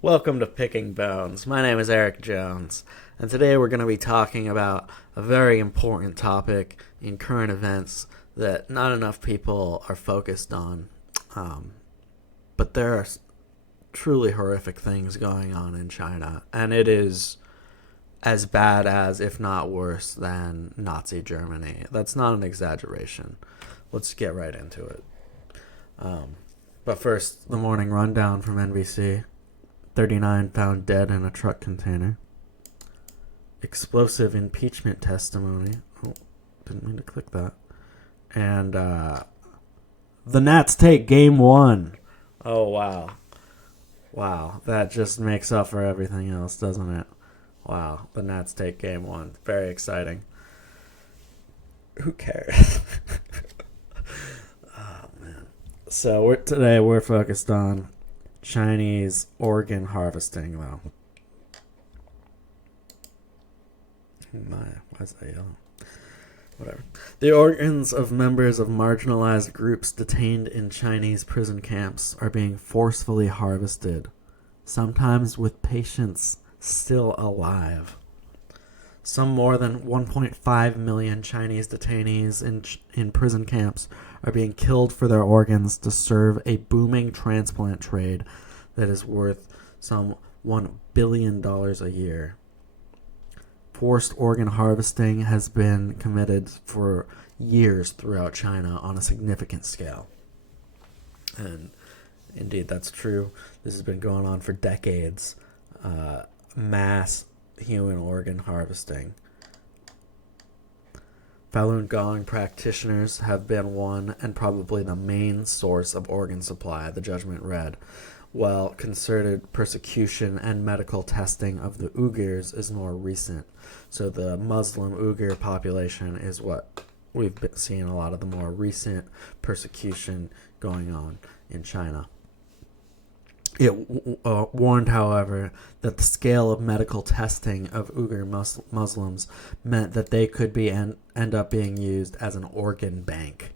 Welcome to Picking Bones. My name is Eric Jones, and today we're going to be talking about a very important topic in current events that not enough people are focused on. But there are truly horrific things going on in China, and it is as bad as, if not worse, than Nazi Germany. That's not an exaggeration. Let's get right into it. But first, the morning rundown from NBC. 39 found dead in a truck container. Explosive impeachment testimony. Oh, didn't mean to click that. And the Nats take game one. Oh, wow. Wow, that just makes up for everything else, doesn't it? Wow, the Nats take game one. Very exciting. Who cares? Oh, man. So today we're focused on Chinese organ harvesting, though. My, why is that yellow? Whatever. The organs of members of marginalized groups detained in Chinese prison camps are being forcefully harvested, sometimes with patients still alive. Some more than 1.5 million Chinese detainees in prison camps are being killed for their organs to serve a booming transplant trade that is worth some $1 billion a year. Forced organ harvesting has been committed for years throughout China on a significant scale. And indeed, that's true. This has been going on for decades. Mass human organ harvesting. Falun Gong practitioners have been one and probably the main source of organ supply, the judgment read, while concerted persecution and medical testing of the Uyghurs is more recent. So the Muslim Uyghur population is what we've been seeing a lot of the more recent persecution going on in China. It warned, however, that the scale of medical testing of Uyghur Muslims meant that they could end up being used as an organ bank.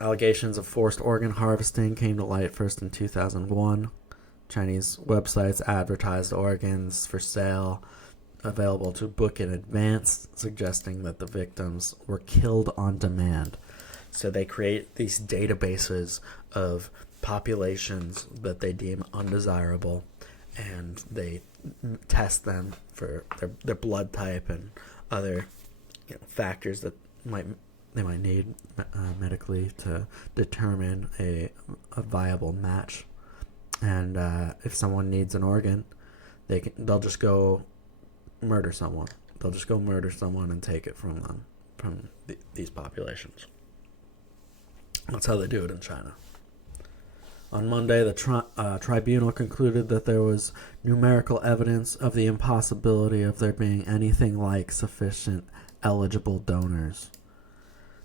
Allegations of forced organ harvesting came to light first in 2001. Chinese websites advertised organs for sale available to book in advance, suggesting that the victims were killed on demand. So they create these databases of populations that they deem undesirable, and they test them for their blood type and other factors that they might need medically to determine a viable match. And if someone needs an organ, they'll just go murder someone. They'll just go murder someone and take it from them, from these populations. That's how they do it in China. On Monday, the tribunal concluded that there was numerical evidence of the impossibility of there being anything like sufficient eligible donors.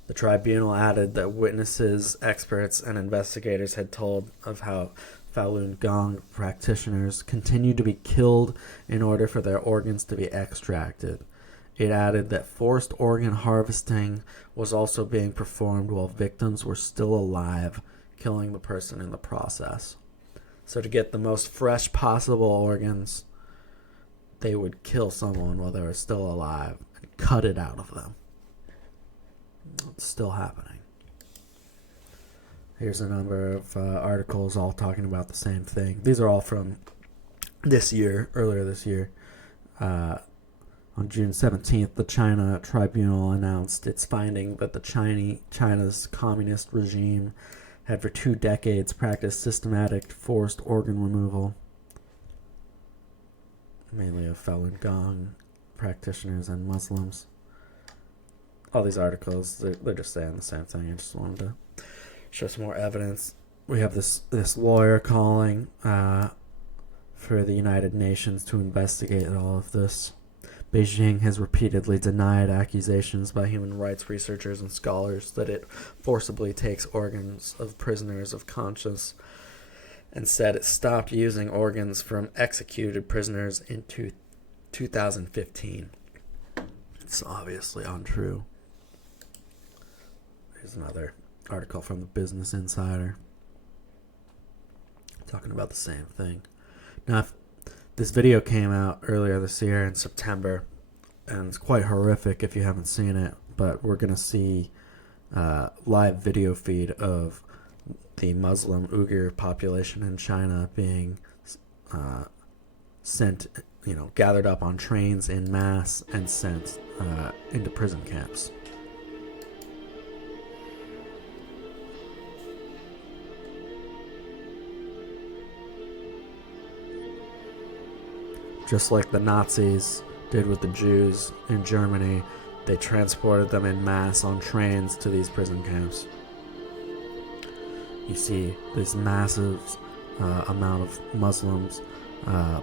The tribunal added that witnesses, experts, and investigators had told of how Falun Gong practitioners continued to be killed in order for their organs to be extracted. It added that forced organ harvesting was also being performed while victims were still alive, killing the person in the process. So to get the most fresh possible organs, they would kill someone while they were still alive and cut it out of them. It's still happening. Here's a number of articles all talking about the same thing. These are all from this year, earlier this year. On June 17th, the China Tribunal announced its finding that China's communist regime had for 2 decades practiced systematic forced organ removal, mainly of Falun Gong practitioners and Muslims. All these articles, they're just saying the same thing. I just wanted to show some more evidence. We have this lawyer calling for the United Nations to investigate all of this. Beijing has repeatedly denied accusations by human rights researchers and scholars that it forcibly takes organs of prisoners of conscience, and said it stopped using organs from executed prisoners in 2015. It's obviously untrue. Here's another article from the Business Insider talking about the same thing. Now, this video came out earlier this year in September, and it's quite horrific if you haven't seen it, but we're going to see live video feed of the Muslim Uyghur population in China being sent, gathered up on trains in mass and sent into prison camps. Just like the Nazis did with the Jews in Germany, they transported them in mass on trains to these prison camps. You see this massive amount of Muslims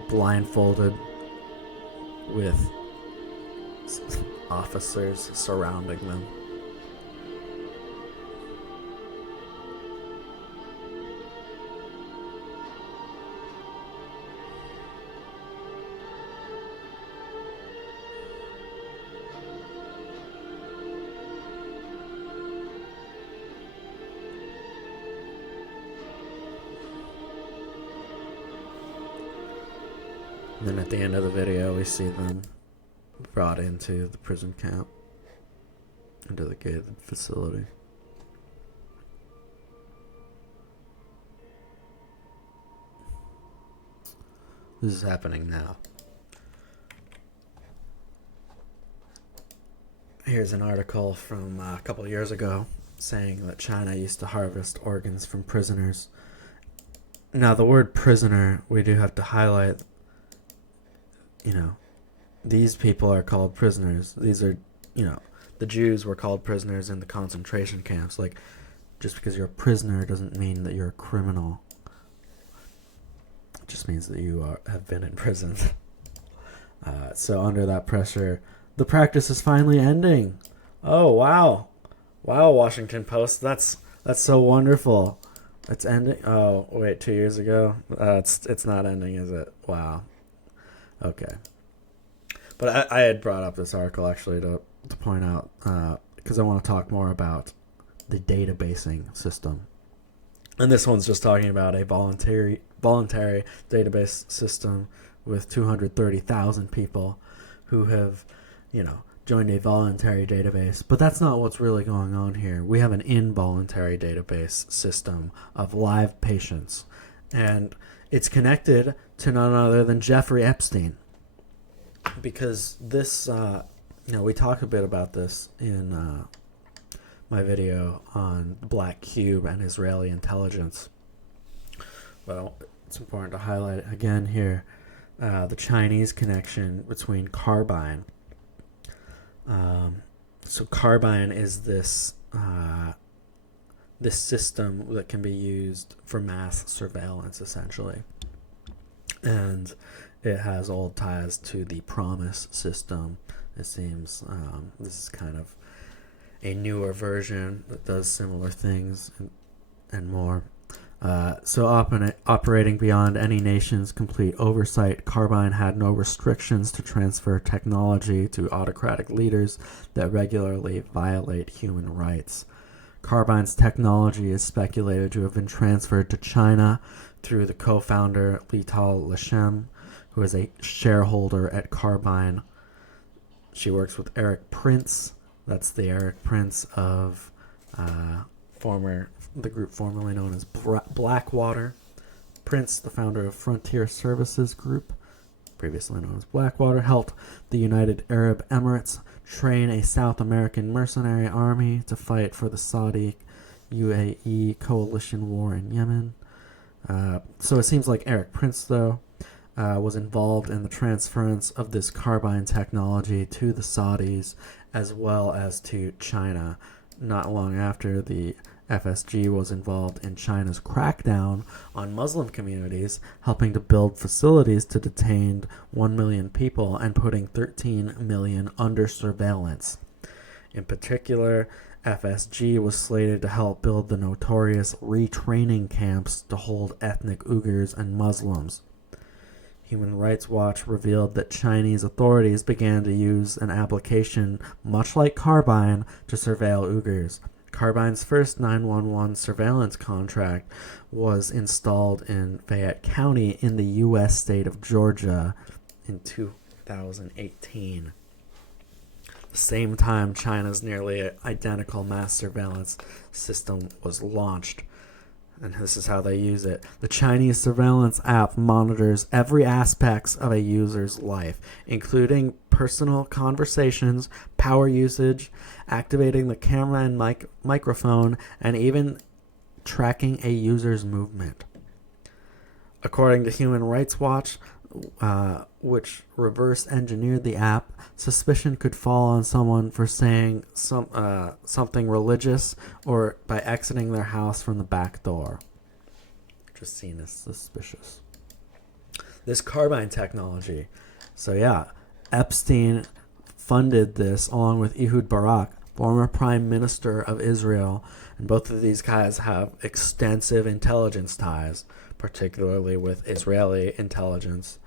blindfolded with officers surrounding them. And then at the end of the video, we see them brought into the prison camp, into the gated facility. This is happening now. Here's an article from a couple of years ago saying that China used to harvest organs from prisoners. Now, the word prisoner, we do have to highlight. These people are called prisoners. These are, the Jews were called prisoners in the concentration camps. Like, just because you're a prisoner doesn't mean that you're a criminal. It just means that you have been in prison. So under that pressure, the practice is finally ending. Oh, wow. Wow, Washington Post. That's so wonderful. It's ending. Oh, wait, 2 years ago? It's not ending, is it? Wow. Okay. But I had brought up this article actually to point out, because I want to talk more about the databasing system. And this one's just talking about a voluntary database system with 230,000 people who have, joined a voluntary database. But that's not what's really going on here. We have an involuntary database system of live patients. And it's connected to none other than Jeffrey Epstein. Because this, we talk a bit about this in my video on Black Cube and Israeli intelligence. Well, it's important to highlight it again here. The Chinese connection between Carbine. So Carbine is this system that can be used for mass surveillance, essentially. And it has old ties to the Promise system, it seems. This is kind of a newer version that does similar things and more. So operating beyond any nation's complete oversight, Carbine had no restrictions to transfer technology to autocratic leaders that regularly violate human rights. Carbine's technology is speculated to have been transferred to China through the co-founder Lital Lashem, who is a shareholder at Carbine. She works with Eric Prince. That's the Eric Prince of the group formerly known as Blackwater. Prince, the founder of Frontier Services Group, previously known as Blackwater, helped the United Arab Emirates train a South American mercenary army to fight for the Saudi UAE coalition war in Yemen. So it seems like Eric Prince, though, was involved in the transference of this Carbine technology to the Saudis as well as to China. Not long after, the FSG was involved in China's crackdown on Muslim communities, helping to build facilities to detain 1 million people and putting 13 million under surveillance. In particular, FSG was slated to help build the notorious retraining camps to hold ethnic Uyghurs and Muslims. Human Rights Watch revealed that Chinese authorities began to use an application much like Carbine to surveil Uyghurs. Carbine's first 911 surveillance contract was installed in Fayette County in the U.S. state of Georgia in 2018. The same time China's nearly identical mass surveillance system was launched. And this is how they use it. The Chinese surveillance app monitors every aspect of a user's life, including personal conversations, power usage, activating the camera and microphone, and even tracking a user's movement. According to Human Rights Watch, which reverse engineered the app, suspicion could fall on someone for saying something religious or by exiting their house from the back door. Just seen as suspicious. This Carbine technology. So yeah, Epstein funded this along with Ehud Barak, former prime minister of Israel, and both of these guys have extensive intelligence ties, particularly with Israeli intelligence.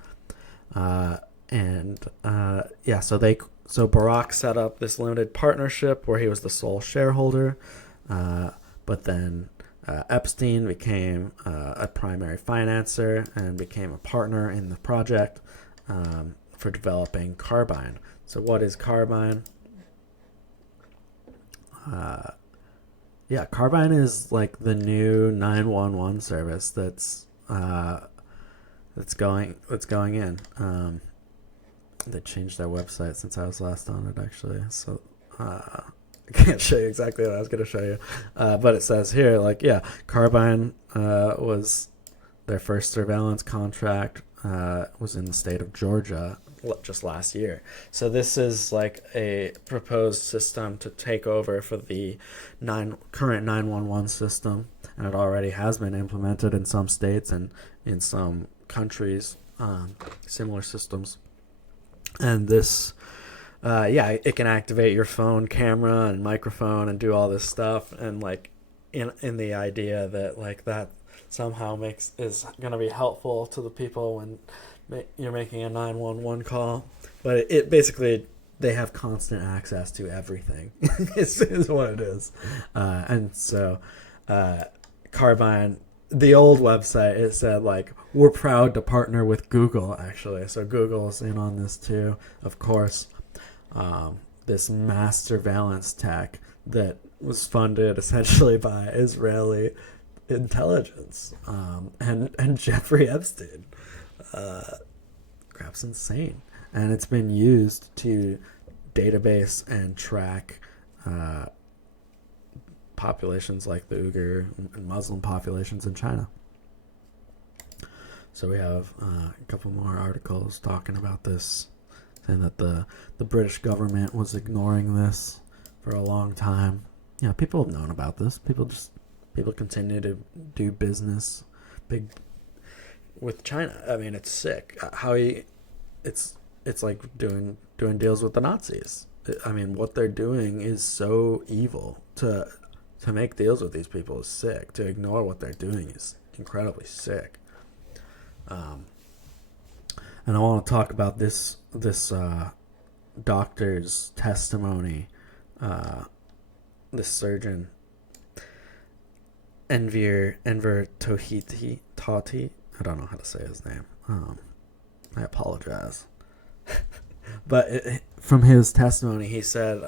So Barak set up this limited partnership where he was the sole shareholder, but then Epstein became a primary financer and became a partner in the project for developing Carbine. So what is Carbine? Carbine is like the new 911 service that's going in. They changed their website since I was last on it, actually. So I can't show you exactly what I was going to show you, but it says here, Carbine was their first surveillance contract. Was in the state of Georgia just last year. So this is like a proposed system to take over for the current 911 system, and it already has been implemented in some states and in some countries, similar systems. And this, it can activate your phone camera and microphone and do all this stuff, and like in the idea that like that somehow is going to be helpful to the people when you're making a 911 call. But it basically, they have constant access to everything is what it is. And so Carbine, the old website, it said like, we're proud to partner with Google, actually. So Google's in on this too, of course. This mass surveillance tech that was funded essentially by Israeli intelligence, and Jeffrey Epstein. Crap's insane. And it's been used to database and track populations like the Uyghur and Muslim populations in China. So we have a couple more articles talking about this, saying that the British government was ignoring this for a long time. Yeah, people have known about this. People continue to do business big with China. I mean, it's sick. It's like doing deals with the Nazis. I mean, what they're doing is so evil. To make deals with these people is sick. To ignore what they're doing is incredibly sick. And I want to talk about this doctor's testimony. This surgeon, Enver Tauti. I don't know how to say his name. I apologize. But from his testimony, he said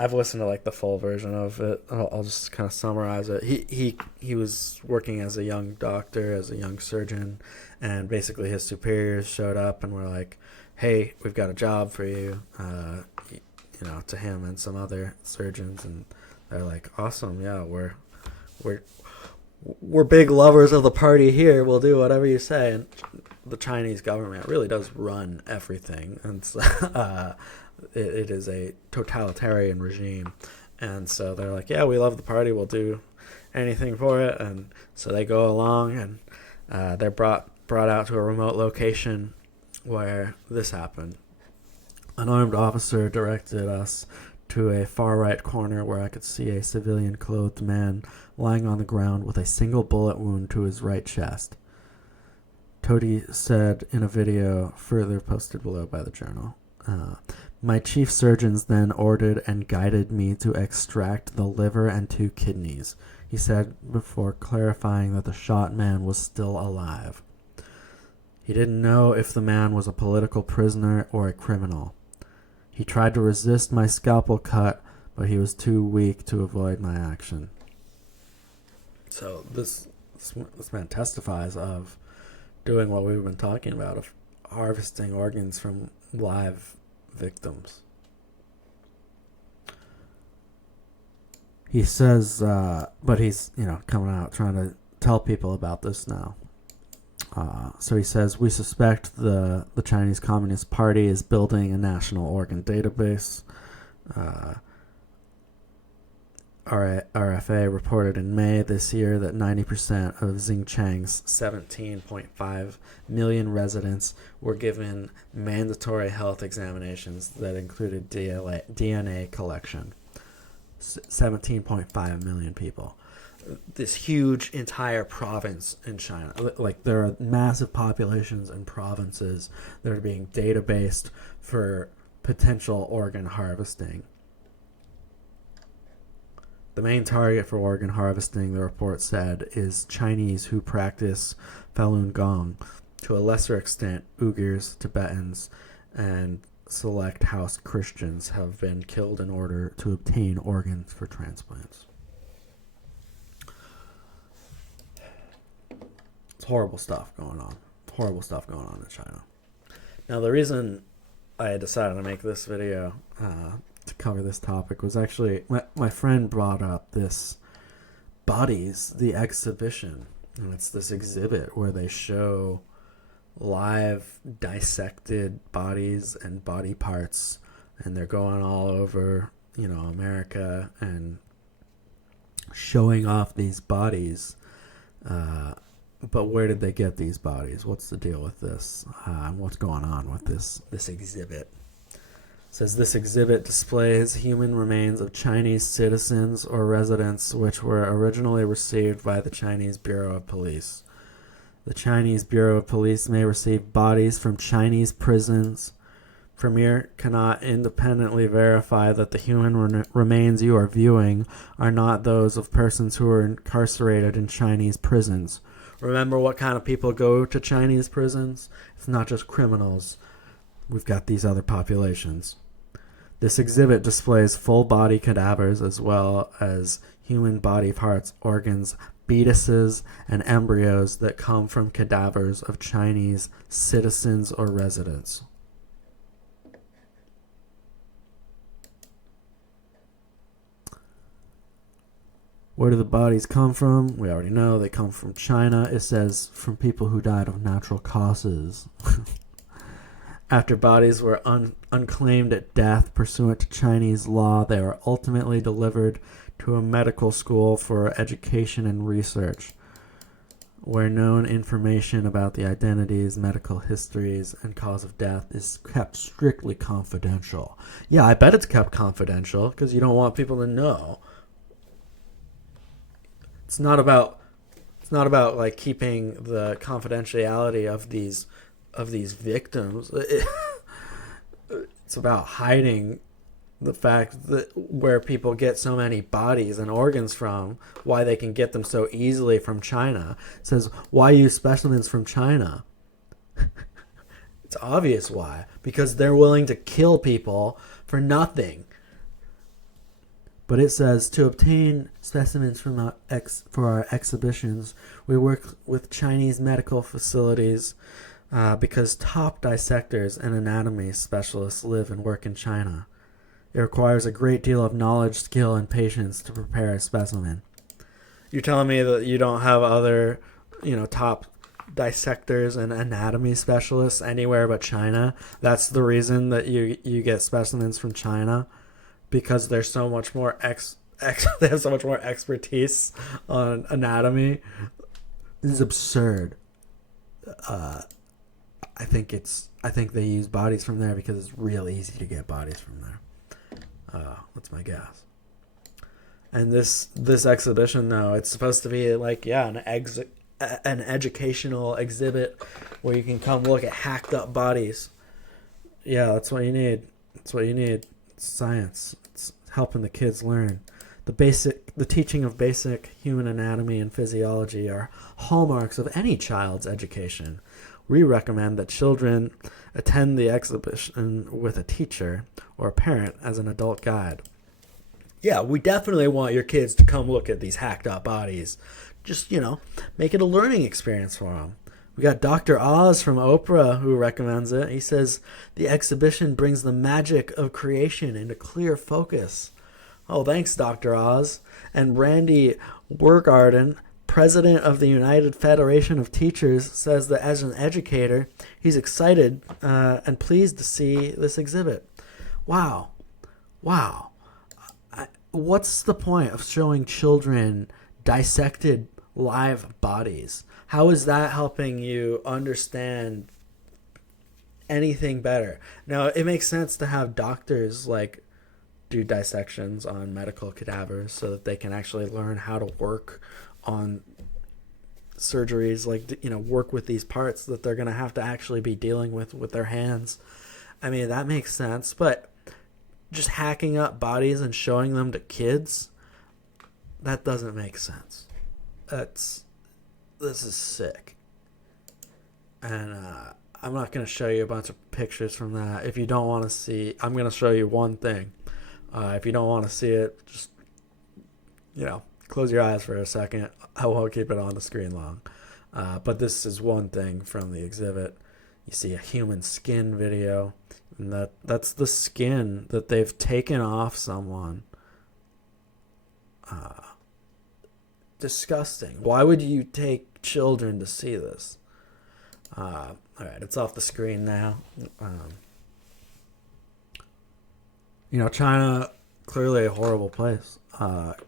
I've listened to like the full version of it. I'll just kind of summarize it. He was working as a young doctor, as a young surgeon, and basically his superiors showed up and were like, "Hey, we've got a job for you." To him and some other surgeons, and they're like, "Awesome, yeah, we're big lovers of the party here. We'll do whatever you say." And the Chinese government really does run everything, and so, it is a totalitarian regime. And so they're like, "Yeah, we love the party. We'll do anything for it." And so they go along, and they're brought out to a remote location where this happened. An armed officer directed us to a far-right corner where I could see a civilian-clothed man lying on the ground with a single bullet wound to his right chest. Toti said in a video further posted below by the Journal. My chief surgeons then ordered and guided me to extract the liver and 2 kidneys, he said before clarifying that the shot man was still alive. He didn't know if the man was a political prisoner or a criminal. He tried to resist my scalpel cut, but he was too weak to avoid my action. So this man testifies of doing what we've been talking about, of harvesting organs from live victims. He says, but he's, coming out trying to tell people about this now. So he says, we suspect the Chinese Communist Party is building a national organ database. RFA reported in May this year that 90% of Xinjiang's 17.5 million residents were given mandatory health examinations that included DNA collection. 17.5 million people. This huge entire province in China. Like, there are massive populations and provinces that are being databased for potential organ harvesting. The main target for organ harvesting, the report said, is Chinese who practice Falun Gong. To a lesser extent, Uyghurs, Tibetans, and select house Christians have been killed in order to obtain organs for transplants. It's horrible stuff going on. Horrible stuff going on in China. Now, the reason I decided to make this video to cover this topic was actually my friend brought up this Bodies, the exhibition. And it's this exhibit where they show live dissected bodies and body parts, and they're going all over, America and showing off these bodies. But where did they get these bodies? What's the deal with this? What's going on with this exhibit? It says this exhibit displays human remains of Chinese citizens or residents which were originally received by the Chinese Bureau of Police. The Chinese Bureau of Police may receive bodies from Chinese prisons. Premier cannot independently verify that the human remains you are viewing are not those of persons who are incarcerated in Chinese prisons. Remember what kind of people go to Chinese prisons? It's not just criminals. We've got these other populations. This exhibit displays full body cadavers as well as human body parts, organs, fetuses, and embryos that come from cadavers of Chinese citizens or residents. Where do the bodies come from? We already know they come from China. It says from people who died of natural causes. After bodies were unclaimed at death pursuant to Chinese law, they were ultimately delivered to a medical school for education and research, where known information about the identities, medical histories, and cause of death is kept strictly confidential. Yeah, I bet it's kept confidential because you don't want people to know. It's not about like keeping the confidentiality of these victims. It's about hiding the fact that where people get so many bodies and organs from, why they can get them so easily from China. It says, why use specimens from China? It's obvious why. Because they're willing to kill people for nothing. But it says, to obtain specimens from for our exhibitions, we work with Chinese medical facilities because top dissectors and anatomy specialists live and work in China. It requires a great deal of knowledge, skill, and patience to prepare a specimen. You're telling me that you don't have other, top dissectors and anatomy specialists anywhere but China? That's the reason that you get specimens from China? Because there's so much more they have so much more expertise on anatomy. This is absurd. I think they use bodies from there because it's real easy to get bodies from there. That's my guess. And this exhibition, though, it's supposed to be like, an educational exhibit where you can come look at hacked up bodies. Yeah, that's what you need. That's what you need. It's science. It's helping the kids learn. The teaching of basic human anatomy and physiology are hallmarks of any child's education. We recommend that children attend the exhibition with a teacher or a parent as an adult guide. Yeah, we definitely want your kids to come look at these hacked up bodies. Just, make it a learning experience for them. We got Dr. Oz from Oprah who recommends it. He says the exhibition brings the magic of creation into clear focus. Oh, thanks, Dr. Oz. And Randy Wergarden, president of the United Federation of Teachers, says that as an educator, he's excited and pleased to see this exhibit. Wow. What's the point of showing children dissected live bodies? How is that helping you understand anything better? Now, it makes sense to have doctors do dissections on medical cadavers so that they can actually learn how to work on surgeries, work with these parts that they're going to have to actually be dealing with their hands. I mean, that makes sense, but just hacking up bodies and showing them to kids, that doesn't make sense. This is sick. And I'm not going to show you a bunch of pictures from that. If you don't want to see, I'm going to show you one thing. If you don't want to see it, just, close your eyes for a second. I won't keep it on the screen long. But this is one thing from the exhibit. You see a human skin video, and that's the skin that they've taken off someone. Disgusting. Why would you take children to see this? All right, it's off the screen now. China, clearly a horrible place.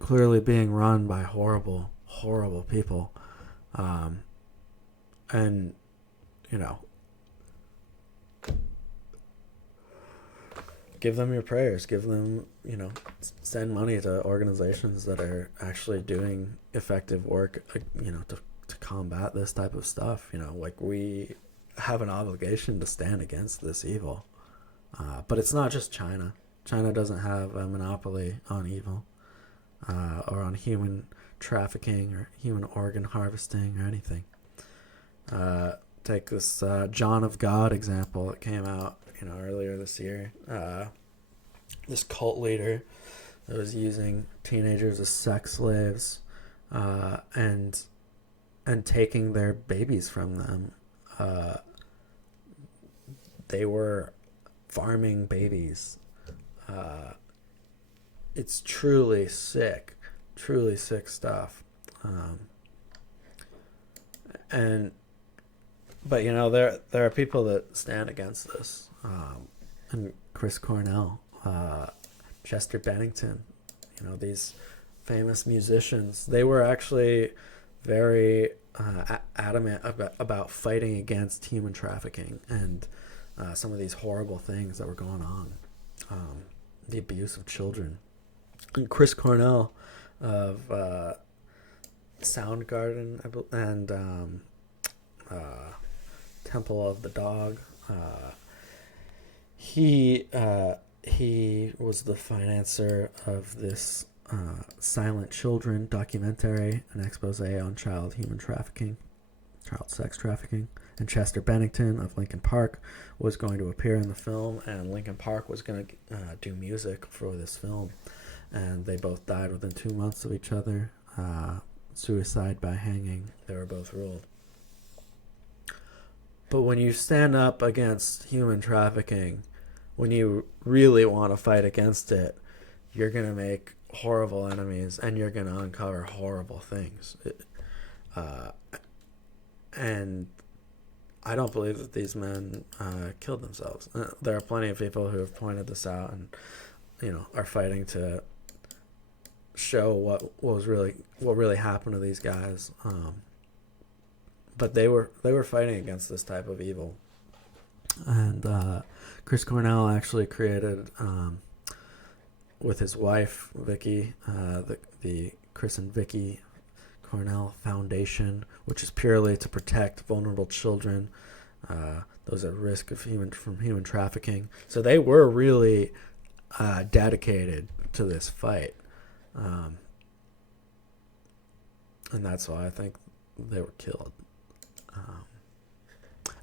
Clearly being run by horrible, horrible people. And, give them your prayers. Give them, send money to organizations that are actually doing effective work, to combat this type of stuff. We have an obligation to stand against this evil. But it's not just China. China doesn't have a monopoly on evil or on human trafficking or human organ harvesting or anything. Take this John of God example that came out earlier this year. This cult leader that was using teenagers as sex slaves and taking their babies from them. They were farming babies. It's truly sick stuff. But there are people that stand against this. And Chris Cornell, Chester Bennington, these famous musicians, they were actually very adamant about fighting against human trafficking and some of these horrible things that were going on. The abuse of children. And Chris Cornell of Soundgarden and Temple of the Dog. He was the financer of this Silent Children documentary, an expose on child sex trafficking. And Chester Bennington of Linkin Park was going to appear in the film, and Linkin Park was going to do music for this film. And they both died within 2 months of each other. Suicide by hanging. They were both ruled. But when you stand up against human trafficking, when you really want to fight against it, you're going to make horrible enemies and you're going to uncover horrible things. And I don't believe that these men killed themselves. There are plenty of people who have pointed this out and, are fighting to show what really happened to these guys. But they were fighting against this type of evil. And Chris Cornell actually created, with his wife Vicky, the Chris and Vicky Cornell Foundation, which is purely to protect vulnerable children those at risk of human trafficking. So they were really dedicated to this fight, and that's why I think they were killed.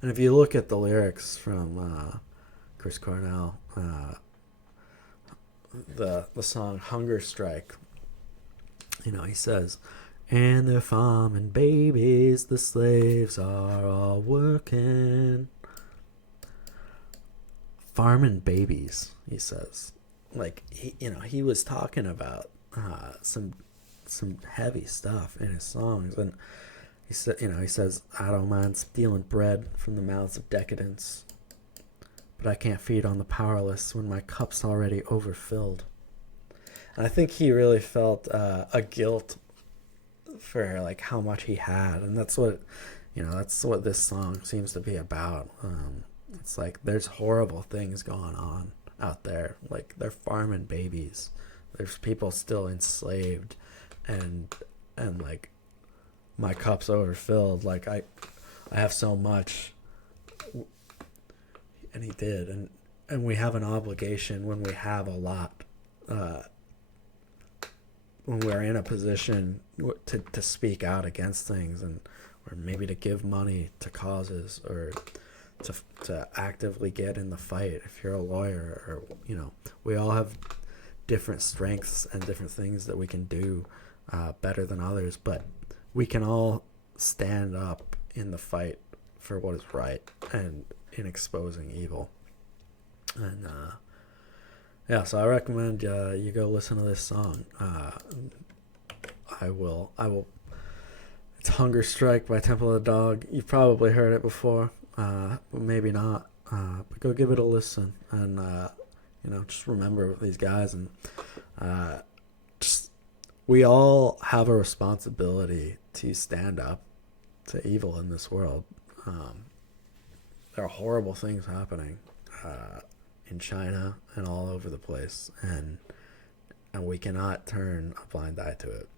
And if you look at the lyrics from Chris Cornell, the song "Hunger Strike," he says, "And they're farming babies, the slaves are all working." Farming babies, he says. Like, he was talking about some heavy stuff in his songs, and he says, "I don't mind stealing bread from the mouths of decadence, but I can't feed on the powerless when my cup's already overfilled." And I think he really felt a guilt for like how much he had, and that's what this song seems to be about. It's like there's horrible things going on out there. Like, they're farming babies. There's people still enslaved, and like, my cup's overfilled. Like, I have so much, and he did, and we have an obligation when we have a lot. When we're in a position to speak out against things, or maybe to give money to causes, or to actively get in the fight. If you're a lawyer, or we all have different strengths and different things that we can do better than others, but we can all stand up in the fight for what is right and in exposing evil. And so I recommend you go listen to this song. I will. It's "Hunger Strike" by Temple of the Dog. You've probably heard it before, but maybe not. But go give it a listen, and just remember these guys, and we all have a responsibility to stand up to evil in this world. There are horrible things happening in China and all over the place, and we cannot turn a blind eye to it.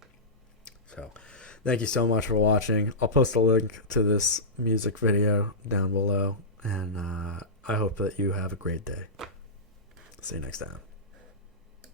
So thank you so much for watching. I'll post a link to this music video down below, and I hope that you have a great day. See you next time.